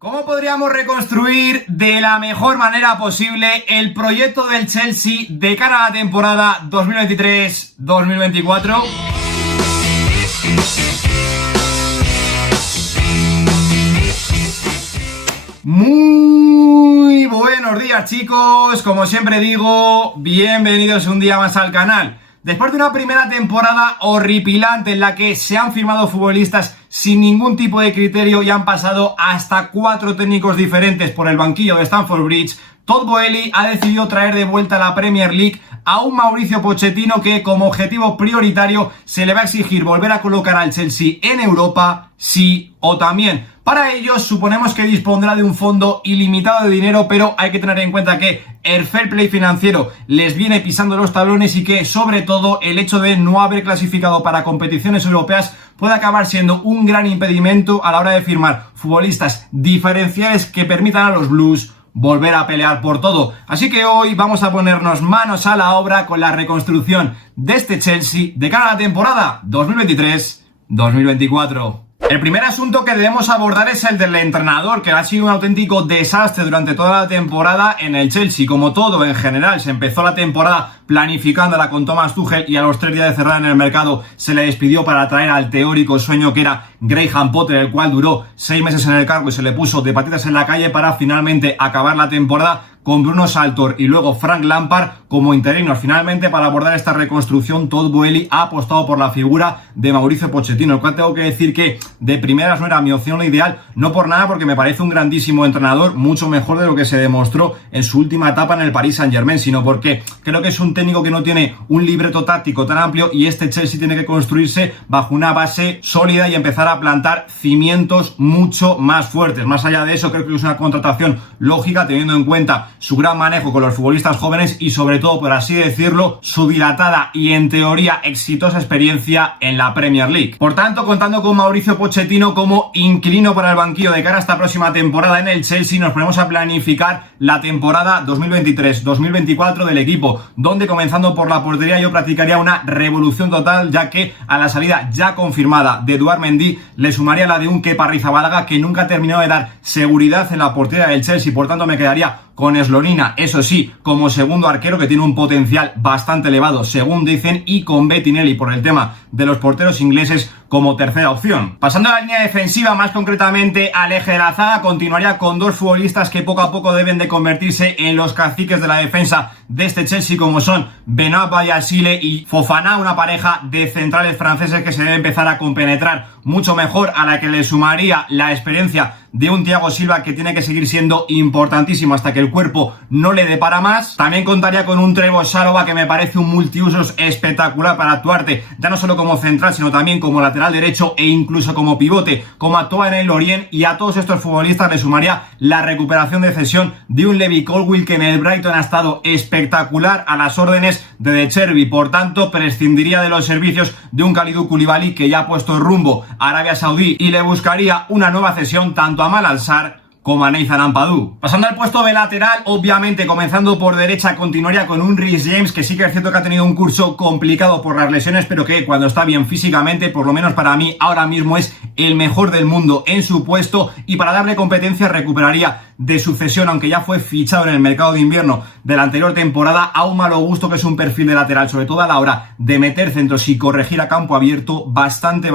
¿Cómo podríamos reconstruir de la mejor manera posible el proyecto del Chelsea de cara a la temporada 2023-2024? Muy buenos días, chicos, como siempre digo, bienvenidos un día más al canal. Después de una primera temporada horripilante en la que se han firmado futbolistas sin ningún tipo de criterio y han pasado hasta 4 técnicos diferentes por el banquillo de Stamford Bridge, Todd Boehly ha decidido traer de vuelta a la Premier League a un Mauricio Pochettino que como objetivo prioritario se le va a exigir volver a colocar al Chelsea en Europa, sí o también. Para ello suponemos que dispondrá de un fondo ilimitado de dinero, pero hay que tener en cuenta que el fair play financiero les viene pisando los talones y que sobre todo el hecho de no haber clasificado para competiciones europeas puede acabar siendo un gran impedimento a la hora de firmar futbolistas diferenciales que permitan a los Blues volver a pelear por todo. Así que hoy vamos a ponernos manos a la obra con la reconstrucción de este Chelsea de cara a la temporada 2023-2024. El primer asunto que debemos abordar es el del entrenador, que ha sido un auténtico desastre durante toda la temporada en el Chelsea. Como todo en general, se empezó la temporada planificándola con Thomas Tuchel y a los 3 días de cerrar en el mercado se le despidió para traer al teórico sueño que era Graham Potter, el cual duró 6 meses en el cargo y se le puso de patitas en la calle para finalmente acabar la temporada con Bruno Saltor y luego Frank Lampard como interinos. Finalmente, para abordar esta reconstrucción, Todd Boehly ha apostado por la figura de Mauricio Pochettino, el cual tengo que decir que de primeras no era mi opción ideal, no por nada, porque me parece un grandísimo entrenador, mucho mejor de lo que se demostró en su última etapa en el Paris Saint-Germain, sino porque creo que es un técnico que no tiene un libreto táctico tan amplio y este Chelsea tiene que construirse bajo una base sólida y empezar a plantar cimientos mucho más fuertes. Más allá de eso, creo que es una contratación lógica teniendo en cuenta su gran manejo con los futbolistas jóvenes y sobre todo, por así decirlo, su dilatada y en teoría exitosa experiencia en la Premier League. Por tanto, contando con Mauricio Pochettino como inquilino para el banquillo de cara a esta próxima temporada en el Chelsea, nos ponemos a planificar la temporada 2023-2024 del equipo, donde comenzando por la portería yo practicaría una revolución total, ya que a la salida ya confirmada de Edouard Mendy le sumaría la de un Kepa Arrizabalaga que nunca terminó de dar seguridad en la portería del Chelsea. Por tanto, me quedaría con Slonina, eso sí, como segundo arquero, que tiene un potencial bastante elevado, según dicen, y con Bettinelli por el tema de los porteros ingleses como tercera opción. Pasando a la línea defensiva, más concretamente al eje de la zaga, continuaría con 2 futbolistas que poco a poco deben de convertirse en los caciques de la defensa de este Chelsea, como son Benoit Badiashile y Fofana, una pareja de centrales franceses que se debe empezar a compenetrar mucho mejor, a la que le sumaría la experiencia de un Thiago Silva que tiene que seguir siendo importantísimo hasta que el cuerpo no le depara más. También contaría con un Trevoh Chalobah que me parece un multiusos espectacular para actuarte, ya no solo como central sino también como lateral derecho e incluso como pivote, como actúa en el Lorient. Y a todos estos futbolistas le sumaría la recuperación de cesión de un Levi Colwill que en el Brighton ha estado espectacular a las órdenes de De Zerbi. Por tanto, prescindiría de los servicios de un Kalidou Koulibaly que ya ha puesto rumbo a Arabia Saudí y le buscaría una nueva cesión tanto a Malang Sarr como a Nathan Ampadu. Pasando al puesto de lateral, obviamente comenzando por derecha, continuaría con un Reece James, que sí que es cierto que ha tenido un curso complicado por las lesiones, pero que cuando está bien físicamente, por lo menos para mí, ahora mismo es el mejor del mundo en su puesto, y para darle competencia recuperaría de sucesión, aunque ya fue fichado en el mercado de invierno de la anterior temporada, a un Malo Gusto, que es un perfil de lateral, sobre todo a la hora de meter centros y corregir a campo abierto, bastante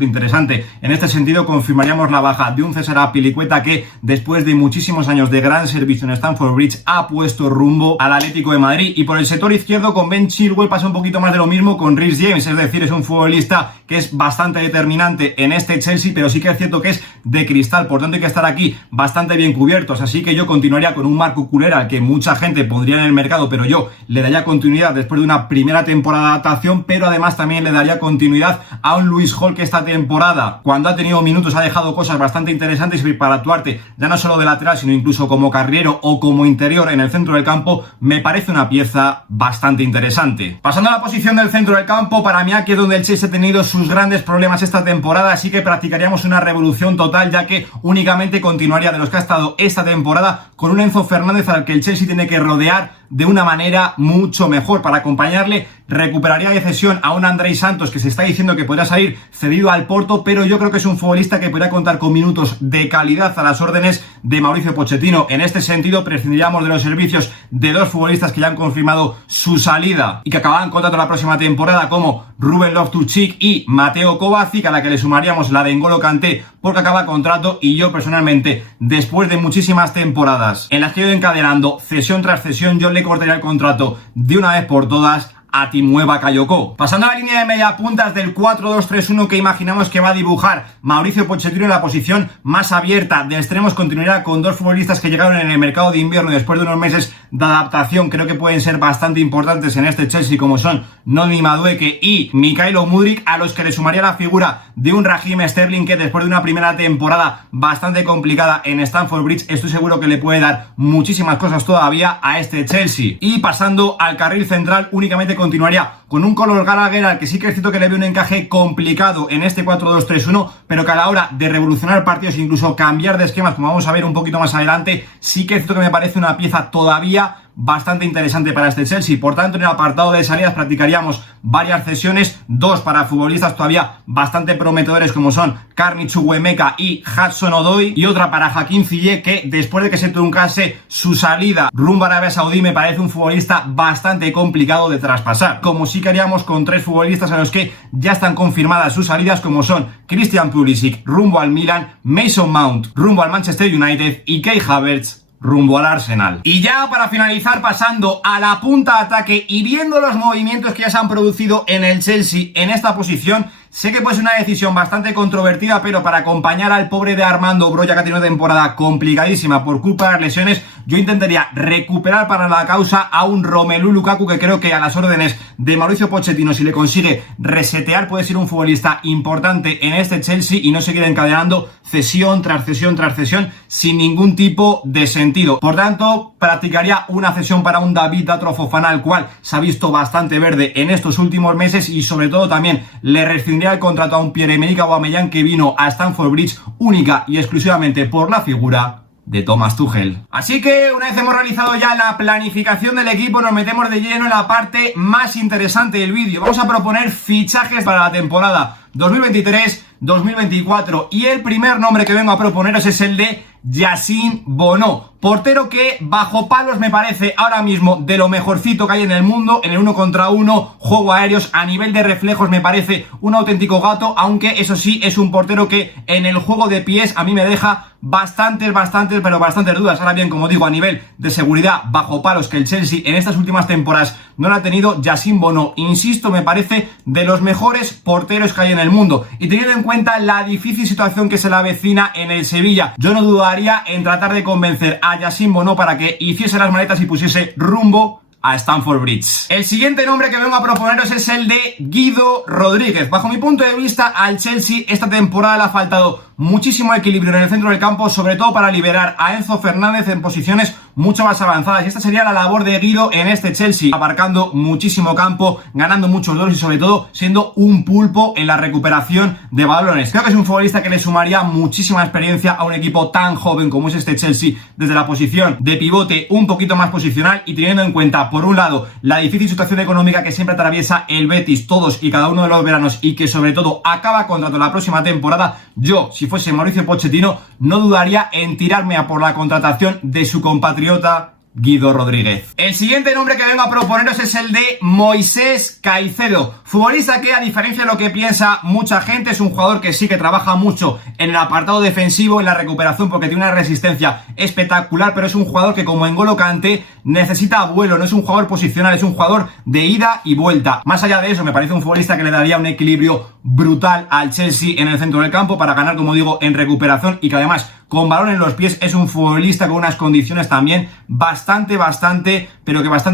interesante. En este sentido, confirmaríamos la baja de un César Azpilicueta que, después de muchísimos años de gran servicio en Stamford Bridge, ha puesto rumbo al Atlético de Madrid. Y por el sector izquierdo, con Ben Chilwell pasa un poquito más de lo mismo con Reece James, es decir, es un futbolista que es bastante determinante en este Chelsea, pero sí que es cierto que es de cristal, por tanto hay que estar aquí bastante bien cubiertos. Así que yo continuaría con un Marco Culera, al que mucha gente pondría en el mercado, pero yo le daría continuidad después de una primera temporada de adaptación, pero además también le daría continuidad a un Luis Hall que esta temporada, cuando ha tenido minutos, ha dejado cosas bastante interesantes y para actuarte ya no solo de lateral, sino incluso como carrilero o como interior en el centro del campo, me parece una pieza bastante interesante. Pasando a la posición del centro del campo, para mí aquí es donde el Chelsea ha tenido sus grandes problemas esta temporada, así que practicaríamos una revolución total, ya que únicamente continuaría de los que ha estado esta temporada con un Enzo Fernández al que el Chelsea tiene que rodear de una manera mucho mejor. Para acompañarle, recuperaría de cesión a un Andrei Santos que se está diciendo que podrá salir cedido al Porto, pero yo creo que es un futbolista que podrá contar con minutos de calidad a las órdenes de Mauricio Pochettino. En este sentido, prescindiríamos de los servicios de dos futbolistas que ya han confirmado su salida y que acabarán contrato la próxima temporada, como Ruben Loftus-Cheek y Mateo Kovacic, a la que le sumaríamos la de N'Golo Kanté porque acaba contrato. Y yo personalmente, después de muchísimas temporadas en las que he ido encadenando cesión tras cesión, yo le cortaría el contrato de una vez por todas a Timothy Bakayoko. Pasando a la línea de media puntas del 4-2-3-1 que imaginamos que va a dibujar Mauricio Pochettino, en la posición más abierta de extremos continuará con dos futbolistas que llegaron en el mercado de invierno después de unos meses de adaptación. Creo que pueden ser bastante importantes en este Chelsea, como son Noni Madueke y Mykhailo Mudryk, a los que le sumaría la figura de un Raheem Sterling que después de una primera temporada bastante complicada en Stamford Bridge, estoy seguro que le puede dar muchísimas cosas todavía a este Chelsea. Y pasando al carril central, únicamente continuaría con un Conor Gallagher, al que sí que es cierto que le veo un encaje complicado en este 4-2-3-1, pero que a la hora de revolucionar partidos e incluso cambiar de esquemas, como vamos a ver un poquito más adelante, sí que es cierto que me parece una pieza todavía bastante interesante para este Chelsea. Por tanto, en el apartado de salidas practicaríamos varias cesiones, dos para futbolistas todavía bastante prometedores como son Carney Chukwuemeka y Hudson-Odoi, y otra para Hakim Ziyech, que después de que se truncase su salida rumbo a Arabia Saudí, me parece un futbolista bastante complicado de traspasar. Como sí que haríamos con tres futbolistas a los que ya están confirmadas sus salidas, como son Christian Pulisic rumbo al Milan, Mason Mount rumbo al Manchester United y Kai Havertz rumbo al Arsenal. Y ya para finalizar, pasando a la punta de ataque y viendo los movimientos que ya se han producido en el Chelsea en esta posición, sé que puede ser una decisión bastante controvertida, pero para acompañar al pobre de Armando Broja, que ha tenido una temporada complicadísima por culpa de las lesiones, yo intentaría recuperar para la causa a un Romelu Lukaku, que creo que a las órdenes de Mauricio Pochettino, si le consigue resetear, puede ser un futbolista importante en este Chelsea y no seguir encadenando cesión tras cesión tras cesión sin ningún tipo de sentido. Por tanto, practicaría una cesión para un David Datro Fofana, al cual se ha visto bastante verde en estos últimos meses, y sobre todo también le rescindiría el contrato a un Pierre-Emerick Aubameyang, que vino a Stamford Bridge única y exclusivamente por la figura de Thomas Tuchel. Así que una vez hemos realizado ya la planificación del equipo, nos metemos de lleno en la parte más interesante del vídeo. Vamos a proponer fichajes para la temporada 2023-2024 y el primer nombre que vengo a proponeros es el de Yassine Bonu, portero que bajo palos me parece ahora mismo de lo mejorcito que hay en el mundo, en el 1 contra 1, juego aéreos, a nivel de reflejos me parece un auténtico gato, aunque eso sí es un portero que en el juego de pies a mí me deja bastantes dudas. Ahora bien, como digo, a nivel de seguridad bajo palos, que el Chelsea en estas últimas temporadas no lo ha tenido, Yassine Bonu, insisto, me parece de los mejores porteros que hay en el mundo, y teniendo en cuenta la difícil situación que se le avecina en el Sevilla, yo no dudaría en tratar de convencer a Yassine Bonu para que hiciese las maletas y pusiese rumbo a Stamford Bridge. El siguiente nombre que vengo a proponeros es el de Guido Rodríguez. Bajo mi punto de vista, al Chelsea esta temporada le ha faltado muchísimo equilibrio en el centro del campo, sobre todo para liberar a Enzo Fernández en posiciones mucho más avanzadas, y esta sería la labor de Guido en este Chelsea, abarcando muchísimo campo, ganando muchos duelos y sobre todo siendo un pulpo en la recuperación de balones. Creo que es un futbolista que le sumaría muchísima experiencia a un equipo tan joven como es este Chelsea, desde la posición de pivote un poquito más posicional, y teniendo en cuenta, por un lado, la difícil situación económica que siempre atraviesa el Betis todos y cada uno de los veranos, y que sobre todo acaba contrato la próxima temporada, yo, si fuese Mauricio Pochettino, no dudaría en tirarme a por la contratación de su compatriota Guido Rodríguez. El siguiente nombre que vengo a proponeros es el de Moisés Caicedo, futbolista que, a diferencia de lo que piensa mucha gente, es un jugador que sí que trabaja mucho en el apartado defensivo, en la recuperación, porque tiene una resistencia espectacular, pero es un jugador que, como N'Golo Kanté, necesita vuelo, no es un jugador posicional, es un jugador de ida y vuelta. Más allá de eso, me parece un futbolista que le daría un equilibrio brutal al Chelsea en el centro del campo para ganar, como digo, en recuperación, y que además con balón en los pies es un futbolista con unas condiciones también bastante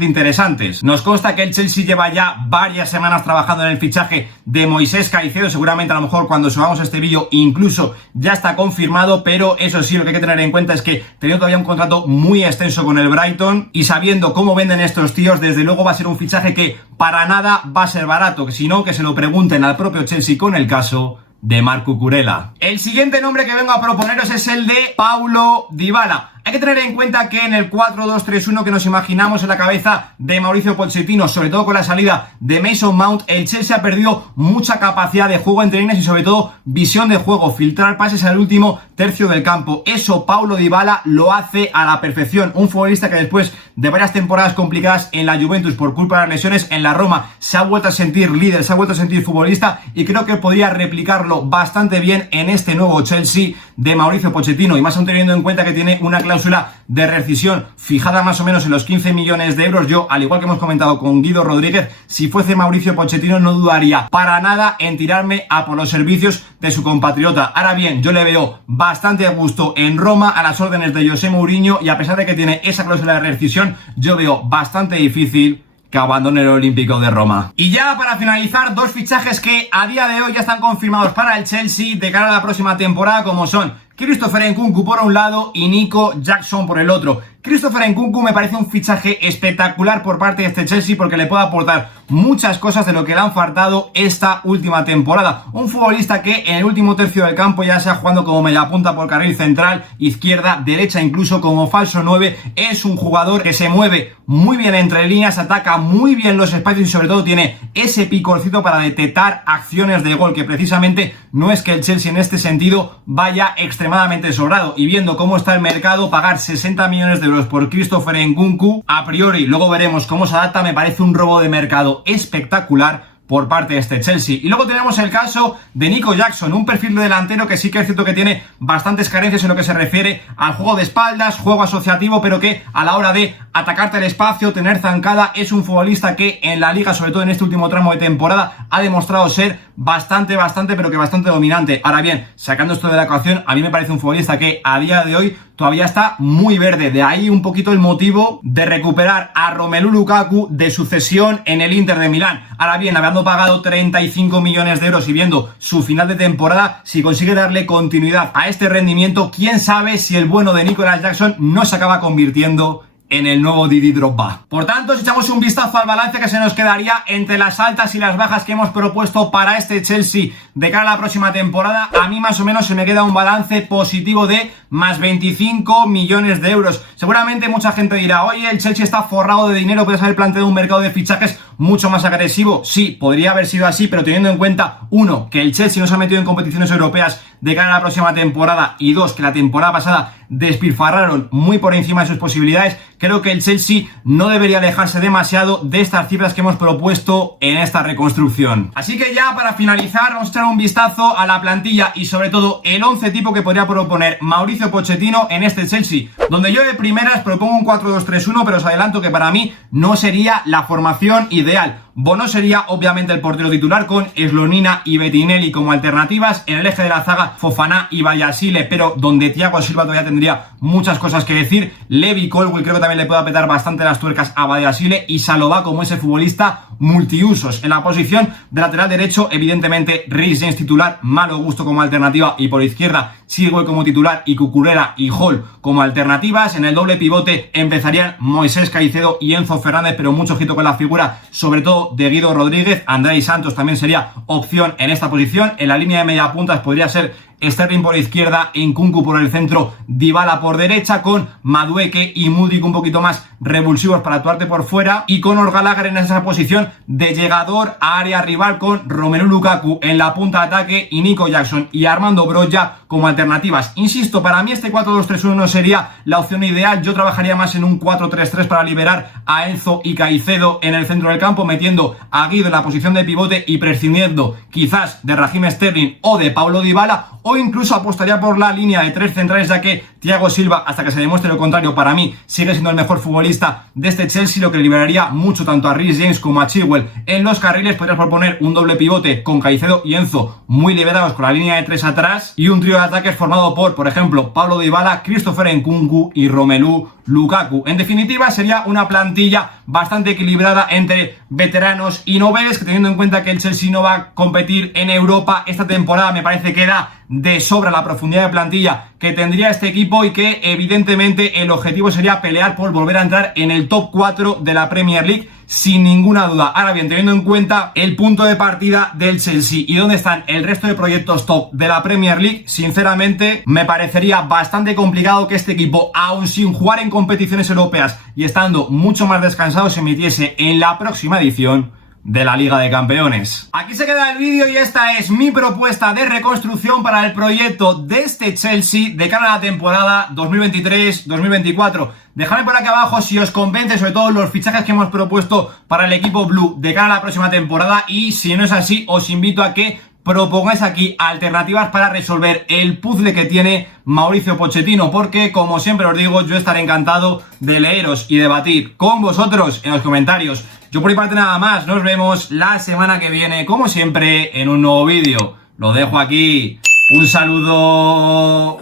interesantes. Nos consta que el Chelsea lleva ya varias semanas trabajando en el fichaje de Moisés Caicedo, seguramente a lo mejor cuando subamos este vídeo incluso ya está confirmado, pero eso sí, lo que hay que tener en cuenta es que teniendo todavía un contrato muy extenso con el Brighton y sabiendo cómo venden estos tíos, desde luego va a ser un fichaje que para nada va a ser barato, que si no, que se lo pregunten al propio Chelsea con el caso de Marc Cucurella. El siguiente nombre que vengo a proponeros es el de Paulo Dybala. Hay que tener en cuenta que en el 4-2-3-1 que nos imaginamos en la cabeza de Mauricio Pochettino, sobre todo con la salida de Mason Mount, el Chelsea ha perdido mucha capacidad de juego entre líneas y sobre todo visión de juego, filtrar pases al último tercio del campo. Eso Paulo Dybala lo hace a la perfección. Un futbolista que después de varias temporadas complicadas en la Juventus por culpa de las lesiones, en la Roma se ha vuelto a sentir líder, se ha vuelto a sentir futbolista y creo que podría replicarlo bastante bien en este nuevo Chelsea de Mauricio Pochettino, y más aún teniendo en cuenta que tiene una cláusula de rescisión fijada más o menos en los 15 millones de euros. Yo, al igual que hemos comentado con Guido Rodríguez, si fuese Mauricio Pochettino no dudaría para nada en tirarme a por los servicios de su compatriota. Ahora bien, yo le veo bastante a gusto en Roma a las órdenes de José Mourinho, y a pesar de que tiene esa cláusula de rescisión, yo veo bastante difícil que abandone el Olímpico de Roma. Y ya para finalizar, dos fichajes que a día de hoy ya están confirmados para el Chelsea de cara a la próxima temporada, como son Christopher Nkunku por un lado y Nico Jackson por el otro. Christopher Nkunku me parece un fichaje espectacular por parte de este Chelsea porque le puede aportar muchas cosas de lo que le han faltado esta última temporada. Un futbolista que en el último tercio del campo, ya sea jugando como mediapunta por carril central, izquierda, derecha, incluso como falso 9, es un jugador que se mueve muy bien entre líneas, ataca muy bien los espacios y sobre todo tiene ese picorcito para detectar acciones de gol, que precisamente no es que el Chelsea en este sentido vaya extremadamente sobrado. Y viendo cómo está el mercado, pagar 60 millones de euros por Christopher Nkunku, a priori, luego veremos cómo se adapta, me parece un robo de mercado espectacular por parte de este Chelsea. Y luego tenemos el caso de Nico Jackson, un perfil de delantero que sí que es cierto que tiene bastantes carencias en lo que se refiere al juego de espaldas, juego asociativo, pero que a la hora de atacarte el espacio, tener zancada, es un futbolista que en la liga, sobre todo en este último tramo de temporada, ha demostrado ser bastante dominante. Ahora bien, sacando esto de la ecuación, a mí me parece un futbolista que a día de hoy todavía está muy verde. De ahí un poquito el motivo de recuperar a Romelu Lukaku de su cesión en el Inter de Milán. Ahora bien, habiendo pagado 35 millones de euros y viendo su final de temporada, si consigue darle continuidad a este rendimiento, quién sabe si el bueno de Nicolas Jackson no se acaba convirtiendo en el nuevo Didi Drogba. Por tanto, si echamos un vistazo al balance que se nos quedaría entre las altas y las bajas que hemos propuesto para este Chelsea de cara a la próxima temporada, a mí más o menos se me queda un balance positivo de más 25 millones de euros. Seguramente mucha gente dirá, oye, el Chelsea está forrado de dinero, puedes haber planteado un mercado de fichajes mucho más agresivo. Sí, podría haber sido así, pero teniendo en cuenta, uno, que el Chelsea no se ha metido en competiciones europeas de cara a la próxima temporada, y dos, que la temporada pasada despilfarraron muy por encima de sus posibilidades, creo que el Chelsea no debería alejarse demasiado de estas cifras que hemos propuesto en esta reconstrucción. Así que ya para finalizar, vamos a echar un vistazo a la plantilla y sobre todo el 11 tipo que podría proponer Mauricio Pochettino en este Chelsea, donde yo de primeras propongo un 4-2-3-1, pero os adelanto que para mí no sería la formación ideal. Bono sería obviamente el portero titular, con Slonina y Bettinelli como alternativas. En el eje de la zaga, Fofana y Vallasile, pero donde Thiago Silva todavía tendría muchas cosas que decir. Levi Colwill creo que también le puede apretar bastante las tuercas a Vallasile, y Saloba como ese futbolista multiusos. En la posición de lateral derecho, evidentemente Reece James titular, Malo Gusto como alternativa, y por izquierda Chilwell como titular y Cucurella y Hall como alternativas. En el doble pivote empezarían Moisés Caicedo y Enzo Fernández, pero mucho ojito con la figura, sobre todo de Guido Rodríguez. Andrés Santos también sería opción en esta posición. En la línea de media puntas podría ser Sterling por izquierda, Nkunku por el centro, Dybala por derecha, con Madueke y Mudryk un poquito más revulsivos para actuarte por fuera, y Conor Gallagher en esa posición de llegador a área rival, con Romelu Lukaku en la punta de ataque y Nico Jackson y Armando Broja como alternativas. Insisto, para mí este 4-2-3-1 no sería la opción ideal. Yo trabajaría más en un 4-3-3 para liberar a Enzo y Caicedo en el centro del campo, metiendo a Guido en la posición de pivote y prescindiendo quizás de Raheem Sterling o de Paulo Dybala, o incluso apostaría por la línea de tres centrales, ya que Thiago Silva, hasta que se demuestre lo contrario, para mí sigue siendo el mejor futbolista de este Chelsea, lo que liberaría mucho tanto a Reece James como a Chilwell en los carriles. Podrías proponer un doble pivote con Caicedo y Enzo muy liberados con la línea de tres atrás, y un trío de ataques formado por ejemplo, Paulo Dybala, Christopher Nkunku y Romelu Lukaku. En definitiva, sería una plantilla bastante equilibrada entre veteranos y noveles, que teniendo en cuenta que el Chelsea no va a competir en Europa esta temporada, me parece que da de sobra la profundidad de plantilla que tendría este equipo, y que evidentemente el objetivo sería pelear por volver a entrar en el top 4 de la Premier League sin ninguna duda. Ahora bien, teniendo en cuenta el punto de partida del Chelsea y dónde están el resto de proyectos top de la Premier League, sinceramente me parecería bastante complicado que este equipo, aun sin jugar en competiciones europeas y estando mucho más descansado, se metiese en la próxima edición de la Liga de Campeones. Aquí se queda el vídeo y esta es mi propuesta de reconstrucción para el proyecto de este Chelsea de cara a la temporada 2023-2024. Dejadme por aquí abajo si os convence, sobre todo los fichajes que hemos propuesto para el equipo blue de cara a la próxima temporada, y si no es así, os invito a que propongáis aquí alternativas para resolver el puzzle que tiene Mauricio Pochettino, porque como siempre os digo, yo estaré encantado de leeros y debatir con vosotros en los comentarios. Yo por mi parte nada más, nos vemos la semana que viene, como siempre, en un nuevo vídeo. Lo dejo aquí, un saludo.